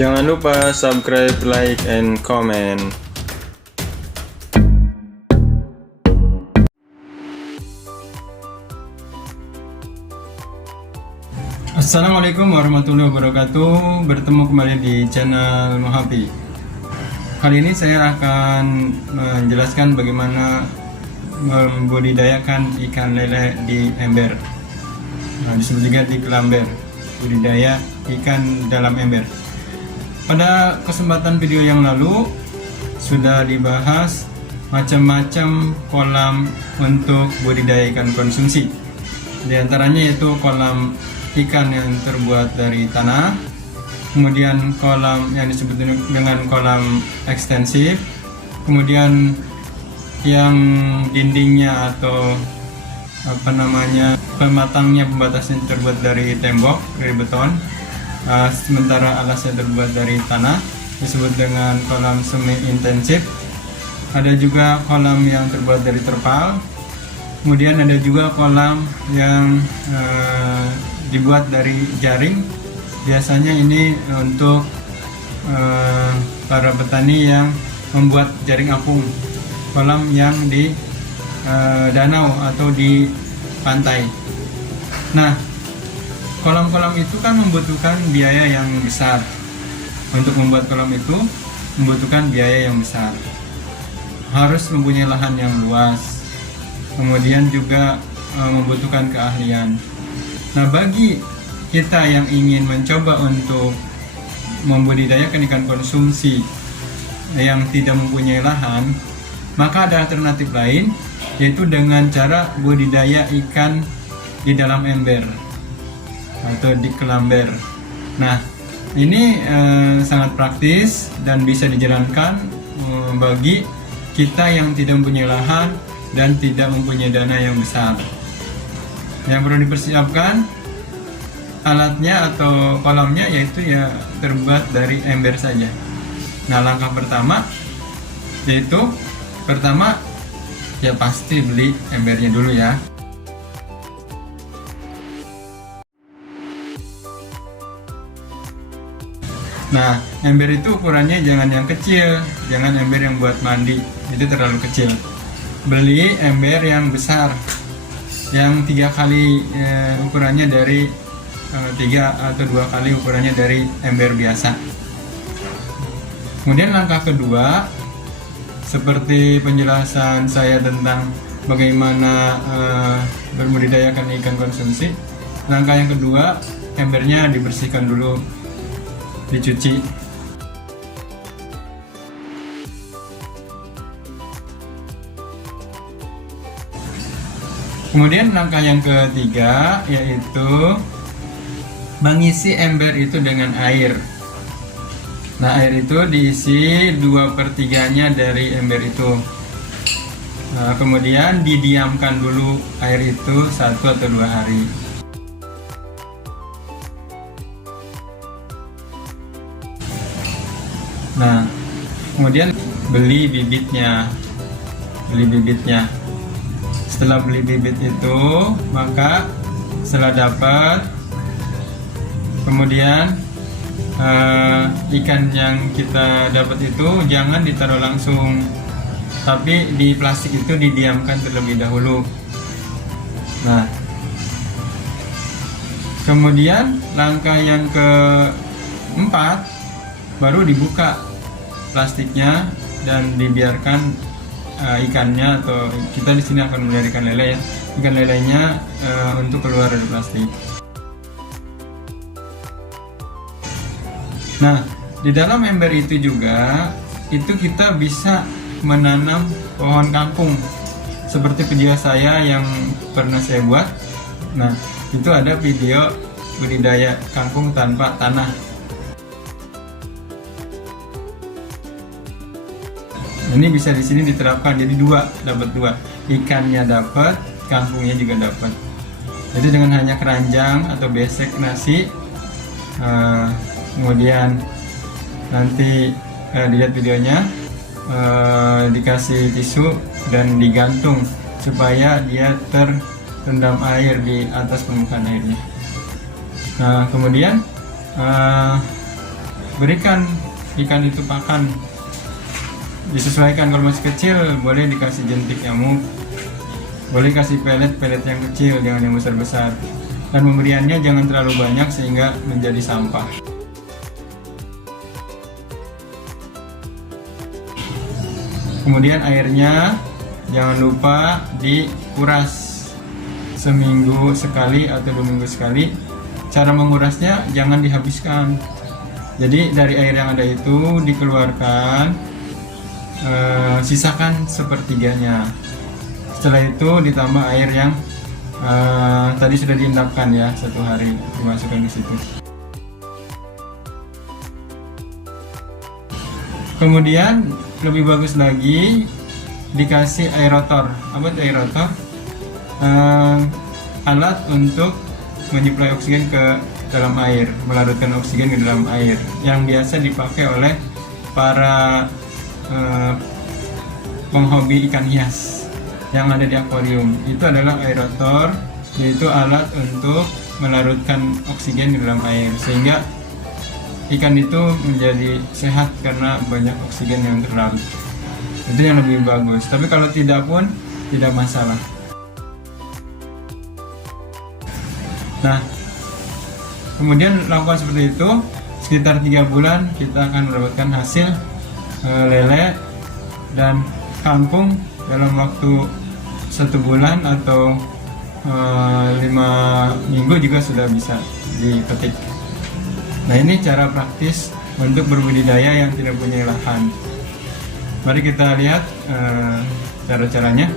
Jangan lupa subscribe, like, and comment. Assalamualaikum warahmatullahi wabarakatuh. Bertemu kembali di channel Mohabi. Kali ini saya akan menjelaskan bagaimana membudidayakan ikan lele di ember. Disebut juga di kelamber. Budidaya ikan dalam ember. Pada kesempatan video yang lalu sudah dibahas macam-macam kolam untuk budidaya ikan konsumsi. Di antaranya yaitu kolam ikan yang terbuat dari tanah, kemudian kolam yang disebut dengan kolam ekstensif, kemudian yang dindingnya atau pematangnya, pembatasnya terbuat dari tembok, dari beton, sementara alasnya terbuat dari tanah, disebut dengan kolam semi intensif. Ada juga kolam yang terbuat dari terpal, kemudian ada juga kolam yang dibuat dari jaring. Biasanya ini untuk para petani yang membuat jaring apung, kolam yang di danau atau di pantai. Nah, kolam-kolam itu kan membutuhkan biaya yang besar. Untuk membuat kolam itu membutuhkan biaya yang besar. Harus mempunyai lahan yang luas. Kemudian juga membutuhkan keahlian. Nah, bagi kita yang ingin mencoba untuk membudidayakan ikan konsumsi yang tidak mempunyai lahan, maka ada alternatif lain, yaitu dengan cara budidaya ikan di dalam ember atau di kelamber. Nah, ini sangat praktis dan bisa dijalankan bagi kita yang tidak mempunyai lahan dan tidak mempunyai dana yang besar. Yang perlu dipersiapkan alatnya atau kolamnya yaitu ya terbuat dari ember saja. Nah, langkah pertama yaitu ya pasti beli embernya dulu ya. Nah, ember itu ukurannya jangan yang kecil, jangan ember yang buat mandi, itu terlalu kecil. Beli ember yang besar, yang 3 kali ukurannya dari 3 atau 2 kali ukurannya dari ember biasa. Kemudian langkah kedua, seperti penjelasan saya tentang bagaimana berbudidayakan ikan konsumsi. Langkah yang kedua, embernya dibersihkan dulu, dicuci. Kemudian langkah yang ketiga yaitu mengisi ember itu dengan air. Nah, air itu diisi 2/3-nya dari ember itu. Nah, kemudian didiamkan dulu air itu 1 atau 2 hari. Nah, kemudian beli bibitnya. Setelah beli bibit itu, maka setelah dapat, kemudian ikan yang kita dapat itu jangan ditaruh langsung, tapi di plastik itu didiamkan terlebih dahulu. Nah, kemudian langkah yang keempat, baru dibuka plastiknya dan dibiarkan ikannya, atau kita di sini akan melihara ikan lele ya, ikan lelenya untuk keluar dari plastik. Nah, di dalam ember itu juga itu kita bisa menanam pohon kangkung seperti video saya yang pernah saya buat. Nah, itu ada video budidaya kangkung tanpa tanah. Ini bisa di sini diterapkan, jadi dapat dua, ikannya dapat, kangkungnya juga dapat. Jadi dengan hanya keranjang atau besek nasi, kemudian nanti dilihat videonya, dikasih tisu dan digantung supaya dia terendam air di atas permukaan airnya. Nah, kemudian berikan ikan itu pakan, disesuaikan. Kalau masih kecil boleh dikasih jentik nyamuk, boleh kasih pelet yang kecil, jangan yang besar-besar, dan pemberiannya jangan terlalu banyak sehingga menjadi sampah. Kemudian airnya jangan lupa dikuras seminggu sekali atau 2 minggu sekali. Cara mengurasnya jangan dihabiskan. Jadi dari air yang ada itu dikeluarkan, sisakan sepertiganya. Setelah itu ditambah air yang tadi sudah diendapkan ya 1 hari, dimasukkan di situ. Kemudian lebih bagus lagi dikasih aerator. Apa itu aerator? Alat untuk menyuplai oksigen ke dalam air, melarutkan oksigen ke dalam air, yang biasa dipakai oleh para penghobi ikan hias yang ada di akuarium. Itu adalah aerator, yaitu alat untuk melarutkan oksigen di dalam air sehingga ikan itu menjadi sehat karena banyak oksigen yang terlarut. Itu yang lebih bagus. Tapi kalau tidak pun tidak masalah. Nah, kemudian lakukan seperti itu sekitar 3 bulan, kita akan mendapatkan hasil lele dan kangkung dalam waktu 1 bulan atau 5 minggu juga sudah bisa dipetik. Nah, ini cara praktis untuk berbudidaya yang tidak punya lahan. Mari kita lihat cara-caranya.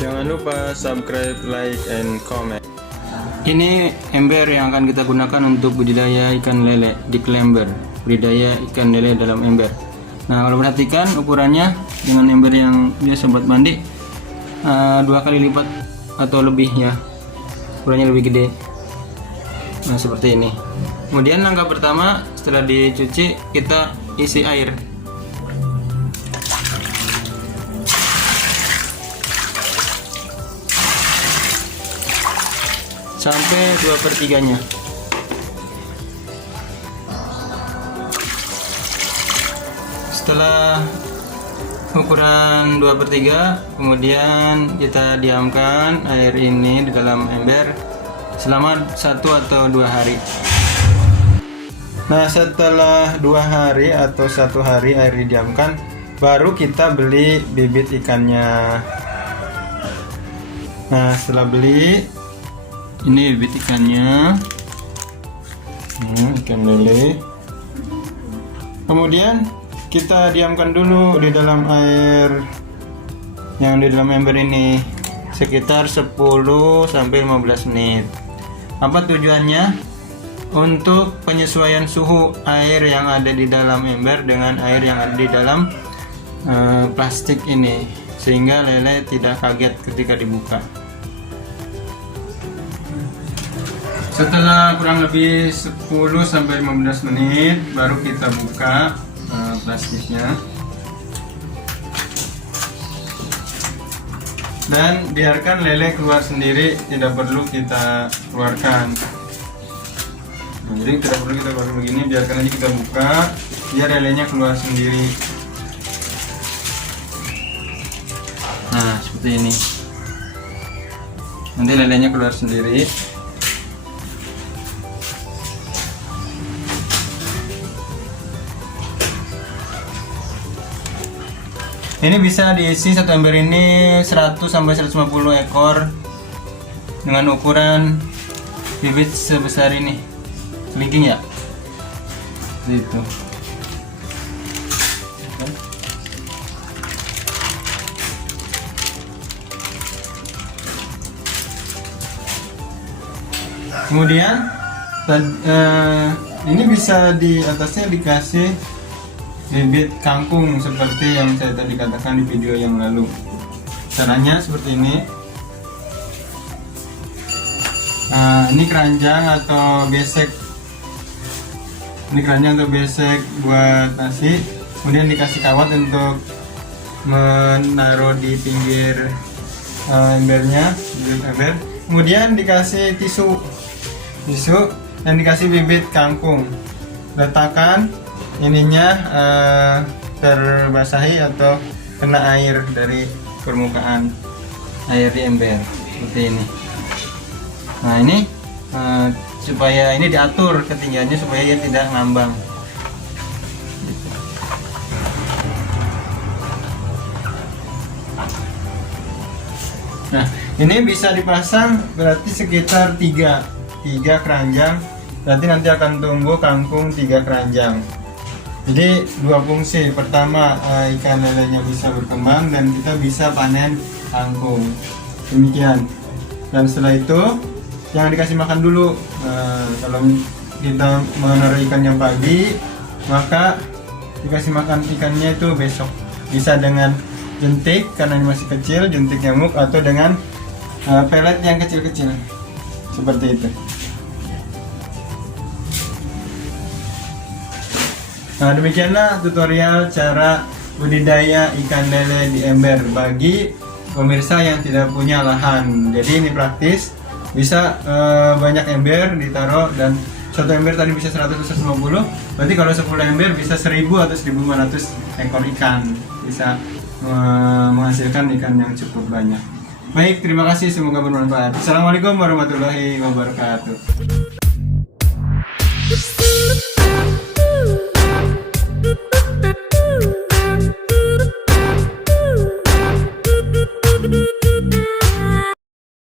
Jangan lupa subscribe, like, and comment. Ini ember yang akan kita gunakan untuk budidaya ikan lele di Klember. Budidaya ikan lele dalam ember. Nah, kalau perhatikan ukurannya dengan ember yang biasa buat mandi, 2 kali lipat atau lebih ya. Ukurannya lebih gede. Nah, seperti ini. Kemudian langkah pertama setelah dicuci, kita isi air. Sampai 2/3-nya. Setelah ukuran 2/3, kemudian kita diamkan air ini di dalam ember selama 1 atau 2 hari. Nah, setelah 2 hari atau 1 hari air didiamkan, baru kita beli bibit ikannya. Nah, setelah beli, ini bibit ikannya, ikan lele. Kemudian kita diamkan dulu di dalam air yang di dalam ember ini sekitar 10-15 menit. Apa tujuannya? Untuk penyesuaian suhu air yang ada di dalam ember dengan air yang ada di dalam plastik ini, sehingga lele tidak kaget ketika dibuka. Setelah kurang lebih 10-15 menit baru kita buka plastiknya dan biarkan lele keluar sendiri, tidak perlu kita keluarkan. Nah, jadi tidak perlu kita keluarkan begini, biarkan aja kita buka biar lelenya keluar sendiri. Nah, seperti ini, nanti lelenya keluar sendiri. Ini bisa diisi satu ember ini 100-150 ekor dengan ukuran bibit sebesar ini. Kelingking ya? Gitu. Kemudian ini bisa di atasnya dikasih bibit kangkung seperti yang saya tadi katakan di video yang lalu. Caranya seperti ini. Nah, ini keranjang atau besek. Ini keranjang atau besek buat nasi. Kemudian dikasih kawat untuk menaruh di pinggir embernya, ember. Kemudian dikasih tisu dan dikasih bibit kangkung. Letakkan ininya terbasahi atau kena air dari permukaan air di ember seperti ini. Nah ini supaya ini diatur ketinggiannya supaya dia tidak ngambang. Nah ini bisa dipasang berarti sekitar 3 keranjang, berarti nanti akan tumbuh kangkung 3 keranjang. Jadi 2 fungsi, pertama ikan lelenya bisa berkembang dan kita bisa panen kangkung, demikian. Dan setelah itu jangan dikasih makan dulu. Kalau kita menaruh ikannya pagi, maka dikasih makan ikannya itu besok, bisa dengan jentik karena ini masih kecil, jentik nyamuk, atau dengan pelet yang kecil-kecil seperti itu. Nah demikianlah tutorial cara budidaya ikan lele di ember bagi pemirsa yang tidak punya lahan. Jadi ini praktis, bisa banyak ember ditaruh, dan satu ember tadi bisa 100-150, berarti kalau 10 ember bisa 1000 atau 1500 ekor ikan, bisa menghasilkan ikan yang cukup banyak. Baik, terima kasih, semoga bermanfaat. Assalamualaikum warahmatullahi wabarakatuh.